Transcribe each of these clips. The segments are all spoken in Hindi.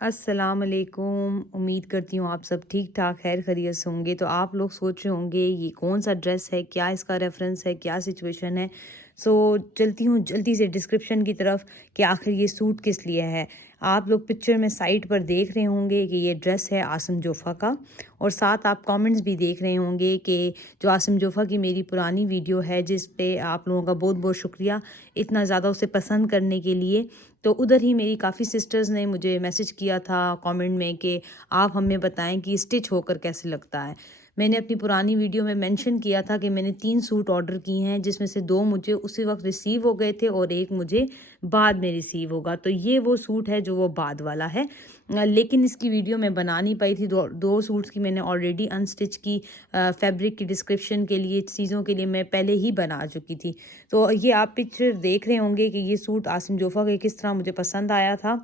अस्सलाम वालेकुम। उम्मीद करती हूँ आप सब ठीक ठाक खैर खैरियत से होंगे। तो आप लोग सोच रहे होंगे ये कौन सा ड्रेस है, क्या इसका रेफरेंस है, क्या सिचुएशन है। सो चलती हूँ जल्दी से डिस्क्रिप्शन की तरफ कि आखिर ये सूट किस लिए है। आप लोग पिक्चर में साइड पर देख रहे होंगे कि ये ड्रेस है आसिम जोफ़ा का, और साथ आप कमेंट्स भी देख रहे होंगे कि जो आसिम जोफ़ा की मेरी पुरानी वीडियो है जिस पे आप लोगों का बहुत बहुत शुक्रिया इतना ज़्यादा उसे पसंद करने के लिए। तो उधर ही मेरी काफ़ी सिस्टर्स ने मुझे मैसेज किया था कमेंट में कि आप हमें बताएं कि स्टिच होकर कैसे लगता है। मैंने अपनी पुरानी वीडियो में मेंशन किया था कि मैंने 3 सूट ऑर्डर किए हैं, जिसमें से 2 मुझे उसी वक्त रिसीव हो गए थे और एक मुझे बाद में रिसीव होगा। तो ये वो सूट है जो वो बाद वाला है। लेकिन इसकी वीडियो मैं बना नहीं पाई थी। दो सूट्स की मैंने ऑलरेडी अनस्टिच की फैब्रिक की डिस्क्रिप्शन के लिए, चीज़ों के लिए मैं पहले ही बना चुकी थी। तो ये आप पिक्चर देख रहे होंगे कि ये सूट आसिम जोफ़ा के किस तरह मुझे पसंद आया था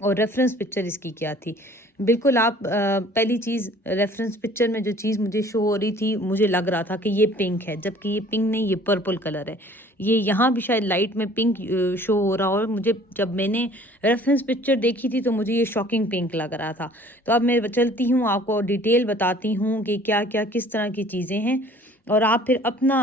और रेफरेंस पिक्चर इसकी क्या थी। बिल्कुल आप पहली चीज़, रेफरेंस पिक्चर में जो चीज़ मुझे शो हो रही थी, मुझे लग रहा था कि ये पिंक है, जबकि ये पिंक नहीं, ये पर्पल कलर है। ये यहाँ भी शायद लाइट में पिंक शो हो रहा हो। मुझे जब मैंने रेफरेंस पिक्चर देखी थी तो मुझे ये शॉकिंग पिंक लग रहा था। तो अब मैं चलती हूँ, आपको डिटेल बताती हूँ कि क्या क्या किस तरह की चीज़ें हैं, और आप फिर अपना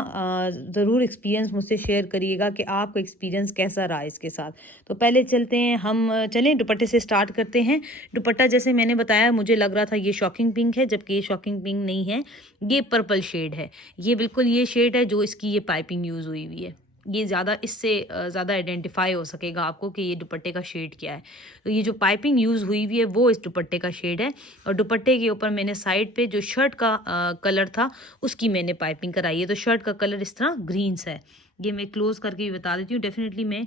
ज़रूर एक्सपीरियंस मुझसे शेयर करिएगा कि आपका एक्सपीरियंस कैसा रहा इसके साथ। तो पहले चलते हैं, हम चलें दुपट्टे से स्टार्ट करते हैं। दुपट्टा जैसे मैंने बताया, मुझे लग रहा था ये शॉकिंग पिंक है, जबकि ये शॉकिंग पिंक नहीं है, ये पर्पल शेड है। ये बिल्कुल ये शेड है जो इसकी ये पाइपिंग यूज़ हुई हुई है। ये ज़्यादा इससे ज़्यादा आइडेंटिफाई हो सकेगा आपको कि ये दुपट्टे का शेड क्या है। तो ये जो पाइपिंग यूज़ हुई हुई है वो इस दुपट्टे का शेड है, और दुपट्टे के ऊपर मैंने साइड पे जो शर्ट का कलर था उसकी मैंने पाइपिंग कराई है। तो शर्ट का कलर इस तरह ग्रीन्स है। ये मैं क्लोज करके भी बता देती हूँ। डेफिनेटली मैं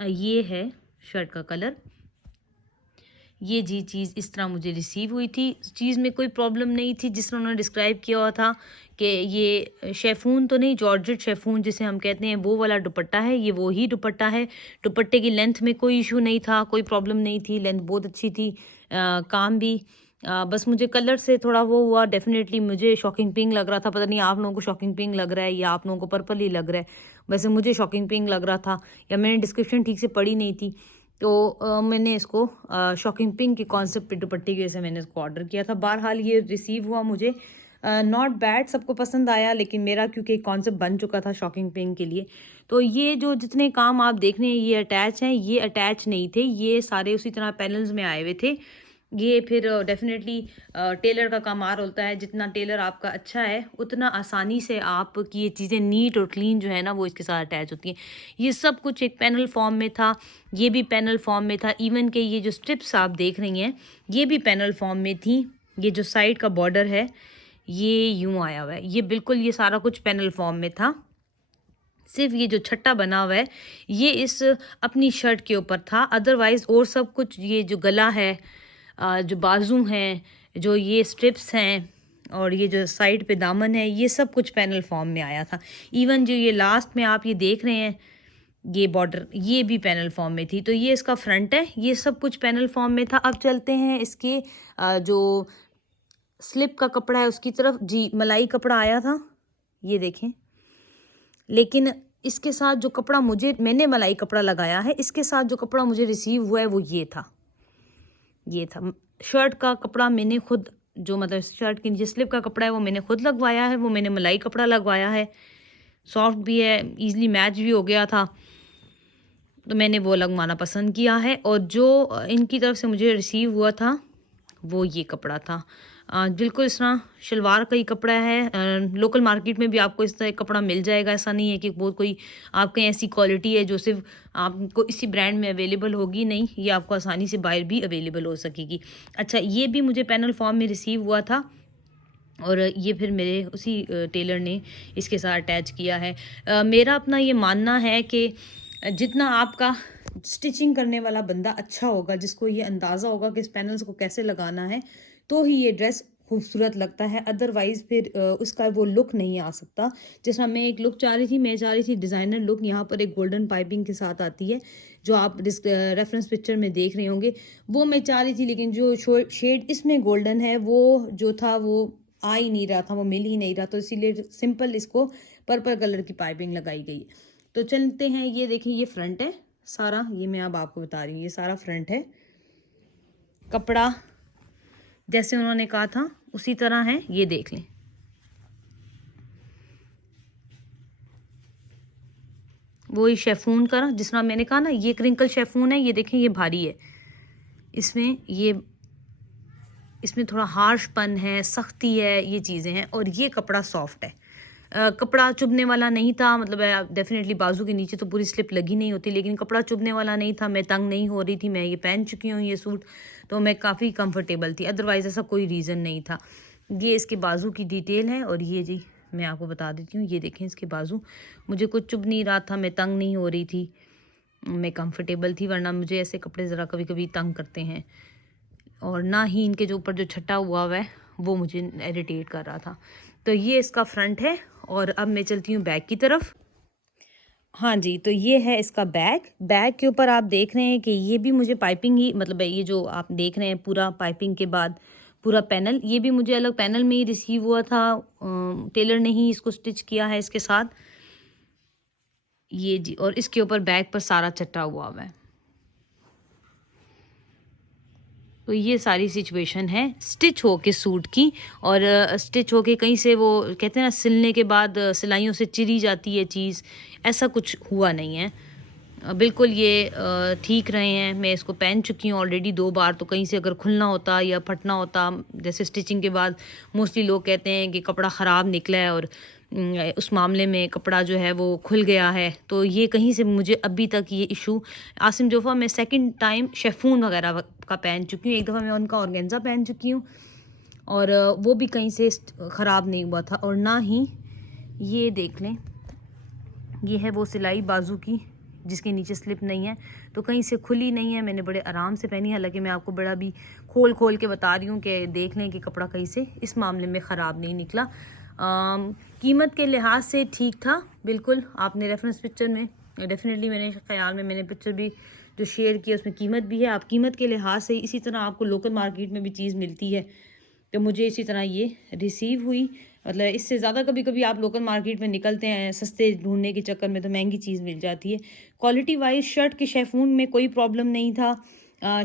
ये है शर्ट का कलर। ये जी चीज़ इस तरह मुझे रिसीव हुई थी। चीज़ में कोई प्रॉब्लम नहीं थी, जिस तरह उन्होंने डिस्क्राइब किया हुआ था कि ये शेफ़ून तो नहीं, जॉर्जेट शेफ़ून जिसे हम कहते हैं वो वाला दुपट्टा है, ये वो ही दुपट्टा है। दुपट्टे की लेंथ में कोई इशू नहीं था, कोई प्रॉब्लम नहीं थी, लेंथ बहुत अच्छी थी। काम भी बस मुझे कलर से थोड़ा वो हुआ। डेफ़िनेटली मुझे शॉकिंग पिंक लग रहा था, पता नहीं आप लोगों को शॉकिंग पिंक लग रहा है या आप लोगों को पर्पल ही लग रहा है। वैसे मुझे शॉकिंग पिंक लग रहा था, या मैंने डिस्क्रिप्शन ठीक से पढ़ी नहीं थी। तो मैंने इसको शॉकिंग पिंक के कॉन्सेप्ट पे दुपट्टे की वजह से मैंने इसको ऑर्डर किया था। बहरहाल ये रिसीव हुआ मुझे, नॉट बैड, सबको पसंद आया, लेकिन मेरा क्योंकि एक कॉन्सेप्ट बन चुका था शॉकिंग पिंक के लिए। तो ये जो जितने काम आप देख रहे हैं ये अटैच हैं, ये अटैच नहीं थे, ये सारे उसी तरह पैनल्स में आए हुए थे। ये फिर डेफ़िनेटली टेलर का कमाल होता है, जितना टेलर आपका अच्छा है उतना आसानी से आपकी ये चीज़ें नीट और क्लीन जो है ना वो इसके साथ अटैच होती हैं। ये सब कुछ एक पैनल फॉर्म में था, ये भी पैनल फॉर्म में था। इवन के ये जो स्ट्रिप्स आप देख रही हैं ये भी पैनल फॉर्म में थी। ये जो साइड का बॉर्डर है ये यूँ आया हुआ है, ये बिल्कुल ये सारा कुछ पैनल फॉर्म में था। सिर्फ ये जो छट्टा बना हुआ है ये इस अपनी शर्ट के ऊपर था, अदरवाइज और सब कुछ, ये जो गला है, जो बाजू हैं, जो ये स्ट्रिप्स हैं, और ये जो साइड पे दामन है, ये सब कुछ पैनल फॉर्म में आया था। इवन जो ये लास्ट में आप ये देख रहे हैं ये बॉर्डर, ये भी पैनल फॉर्म में थी। तो ये इसका फ्रंट है, ये सब कुछ पैनल फॉर्म में था। अब चलते हैं इसके जो स्लिप का कपड़ा है उसकी तरफ। जी, मलाई कपड़ा आया था, ये देखें। लेकिन इसके साथ जो कपड़ा मैंने मलाई कपड़ा लगाया है, इसके साथ जो कपड़ा मुझे रिसीव हुआ है वो ये था। शर्ट का कपड़ा मैंने खुद, जो मतलब शर्ट की नीचे स्लिप का कपड़ा है वो मैंने खुद लगवाया है, वो मैंने मलाई कपड़ा लगवाया है। सॉफ्ट भी है, ईज़िली मैच भी हो गया था, तो मैंने वो लगवाना पसंद किया है। और जो इनकी तरफ से मुझे रिसीव हुआ था वो ये कपड़ा था। बिल्कुल इस तरह शलवार का ही कपड़ा है। लोकल मार्केट में भी आपको इस तरह का कपड़ा मिल जाएगा, ऐसा नहीं है कि बहुत कोई आपके यहाँ ऐसी क्वालिटी है जो सिर्फ आपको इसी ब्रांड में अवेलेबल होगी, नहीं, ये आपको आसानी से बाहर भी अवेलेबल हो सकेगी। अच्छा, ये भी मुझे पैनल फॉर्म में रिसीव हुआ था, और ये फिर मेरे उसी टेलर ने इसके साथ अटैच किया है। मेरा अपना ये मानना है कि जितना आपका स्टिचिंग करने वाला बंदा अच्छा होगा, जिसको ये अंदाज़ा होगा कि इस पैनल्स को कैसे लगाना है, तो ही ये ड्रेस खूबसूरत लगता है। अदरवाइज़ फिर उसका वो लुक नहीं आ सकता। जिस तरह मैं एक लुक चाह रही थी, मैं चाह रही थी डिज़ाइनर लुक, यहाँ पर एक गोल्डन पाइपिंग के साथ आती है जो आप रेफरेंस पिक्चर में देख रहे होंगे, वो मैं चाह रही थी। लेकिन जो शेड इसमें गोल्डन है वो जो था वो आ ही नहीं रहा था, वो मिल ही नहीं रहा, तो इसीलिए सिंपल इसको पर्पल कलर की पाइपिंग लगाई गई है। तो चलते हैं, ये देखिए ये फ्रंट है सारा, ये मैं अब आपको बता रही हूँ, ये सारा फ्रंट है। कपड़ा जैसे उन्होंने कहा था उसी तरह है, ये देख लें। वही शेफून का, जिस तरह मैंने कहा ना, ये क्रिंकल शेफून है, ये देखें ये भारी है, इसमें थोड़ा हार्शपन है, सख्ती है, ये चीज़ें हैं। और ये कपड़ा सॉफ्ट है, कपड़ा चुभने वाला नहीं था, मतलब डेफिनेटली बाजू के नीचे तो पूरी स्लिप लगी नहीं होती, लेकिन कपड़ा चुभने वाला नहीं था, मैं तंग नहीं हो रही थी, मैं ये पहन चुकी हूँ ये सूट, तो मैं काफ़ी कंफर्टेबल थी। अदरवाइज़ ऐसा कोई रीज़न नहीं था। ये इसके बाजू की डिटेल है, और ये जी मैं आपको बता देती हूँ, ये देखें इसके बाजू, मुझे कुछ चुभ नहीं रहा था, मैं तंग नहीं हो रही थी, मैं कंफर्टेबल थी, वरना मुझे ऐसे कपड़े ज़रा कभी कभी तंग करते हैं, और ना ही इनके जो ऊपर जो छट्टा हुआ है वो मुझे इरिटेट कर रहा था। तो ये इसका फ्रंट है, और अब मैं चलती हूँ बैक की तरफ। हाँ जी, तो ये है इसका बैक। बैक के ऊपर आप देख रहे हैं कि ये भी मुझे पाइपिंग ही, मतलब ये जो आप देख रहे हैं पूरा पाइपिंग के बाद पूरा पैनल, ये भी मुझे अलग पैनल में ही रिसीव हुआ था, टेलर ने ही इसको स्टिच किया है इसके साथ, ये जी। और इसके ऊपर बैक पर सारा चट्टा हुआ है। तो ये सारी सिचुएशन है स्टिच हो के सूट की, और स्टिच हो के कहीं से वो कहते हैं ना सिलने के बाद सिलाइयों से चिरी जाती है चीज़, ऐसा कुछ हुआ नहीं है। बिल्कुल ये ठीक रहे हैं। मैं इसको पहन चुकी हूँ ऑलरेडी 2 बार, तो कहीं से अगर खुलना होता या फटना होता, जैसे स्टिचिंग के बाद मोस्टली लोग कहते हैं कि कपड़ा ख़राब निकला है, और उस मामले में कपड़ा जो है वो खुल गया है, तो ये कहीं से मुझे अभी तक ये इशू, आसिम जोफ़ा मैं सेकंड टाइम शेफून वगैरह का पहन चुकी हूँ, एक दफ़ा मैं उनका ऑर्गेन्जा पहन चुकी हूँ, और वो भी कहीं से ख़राब नहीं हुआ था। और ना ही ये देख लें, ये है वो सिलाई बाजू की जिसके नीचे स्लिप नहीं है, तो कहीं से खुली नहीं है, मैंने बड़े आराम से पहनी है। हालांकि मैं आपको बड़ा भी खोल खोल के बता रही हूँ कि देख लें कि कपड़ा कहीं से इस मामले में ख़राब नहीं निकला। कीमत के लिहाज से ठीक था बिल्कुल। आपने रेफरेंस पिक्चर में डेफिनेटली, मेरे ख्याल में मैंने पिक्चर भी जो शेयर किया उसमें कीमत भी है। आप कीमत के लिहाज से इसी तरह आपको लोकल मार्केट में भी चीज़ मिलती है, तो मुझे इसी तरह ये रिसीव हुई। मतलब इससे ज़्यादा कभी कभी आप लोकल मार्केट में निकलते हैं सस्ते ढूंढने के चक्कर में, तो महंगी चीज़ मिल जाती है। क्वालिटी वाइज शर्ट के शेफून में कोई प्रॉब्लम नहीं था।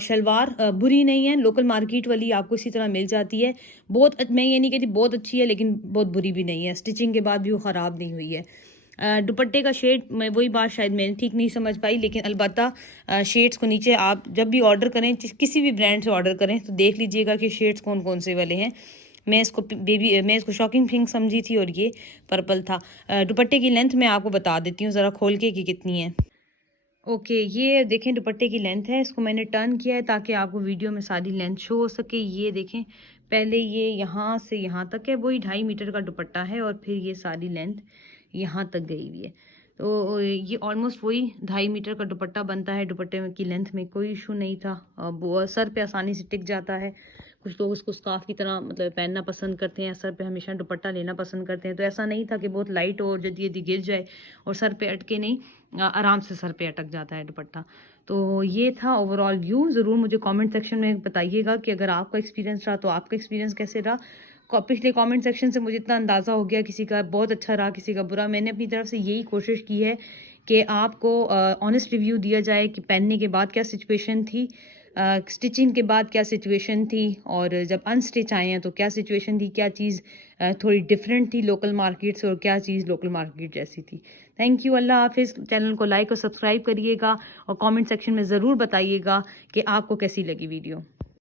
शलवार बुरी नहीं है, लोकल मार्केट वाली आपको इसी तरह मिल जाती है। बहुत, मैं ये नहीं कहती बहुत अच्छी है, लेकिन बहुत बुरी भी नहीं है, स्टिचिंग के बाद भी वो ख़राब नहीं हुई है। दुपट्टे का शेड, मैं वही बात शायद मैंने ठीक नहीं समझ पाई, लेकिन अलबत्ता शेड्स को नीचे आप जब भी ऑर्डर करें, किसी भी ब्रांड से ऑर्डर करें, तो देख लीजिएगा कि शेड्स कौन कौन से वाले हैं। मैं इसको शॉकिंग पिंक समझी थी, और ये पर्पल था। दुपट्टे की लेंथ मैं आपको बता देती हूँ ज़रा खोल के कि कितनी है। ओके, ये देखें दुपट्टे की लेंथ है, इसको मैंने टर्न किया है ताकि आपको वीडियो में सारी लेंथ शो हो सके। ये देखें, पहले ये यहाँ से यहाँ तक है, वही 2.5 मीटर का दुपट्टा है, और फिर ये सारी लेंथ यहाँ तक गई हुई है, तो ये ऑलमोस्ट वही 2.5 मीटर का दुपट्टा बनता है। दुपट्टे की लेंथ में कोई इशू नहीं था, सर पे आसानी से टिक जाता है। कुछ लोग इसको स्कार्फ की तरह मतलब पहनना पसंद करते हैं, सर पे हमेशा दुपट्टा लेना पसंद करते हैं, तो ऐसा नहीं था कि बहुत लाइट हो और जल्दी जल्दी गिर जाए और सर पे अटके नहीं, आराम से सर पे अटक जाता है दुपट्टा। तो ये था ओवरऑल व्यू। ज़रूर मुझे कमेंट सेक्शन में बताइएगा कि अगर आपका एक्सपीरियंस रहा तो आपका एक्सपीरियंस कैसे रहा। पिछले कमेंट सेक्शन से मुझे इतना अंदाज़ा हो गया, किसी का बहुत अच्छा रहा, किसी का बुरा। मैंने अपनी तरफ से यही कोशिश की है कि आपको ऑनेस्ट रिव्यू दिया जाए कि पहनने के बाद क्या सिचुएशन थी, स्टिचिंग के बाद क्या सिचुएशन थी, और जब अनस्टिच आए हैं तो क्या सिचुएशन थी, क्या चीज़ थोड़ी डिफरेंट थी लोकल मार्केट से, और क्या चीज़ लोकल मार्केट जैसी थी। थैंक यू, अल्लाह हाफिज़। चैनल को लाइक और सब्सक्राइब करिएगा, और कमेंट सेक्शन में ज़रूर बताइएगा कि आपको कैसी लगी वीडियो।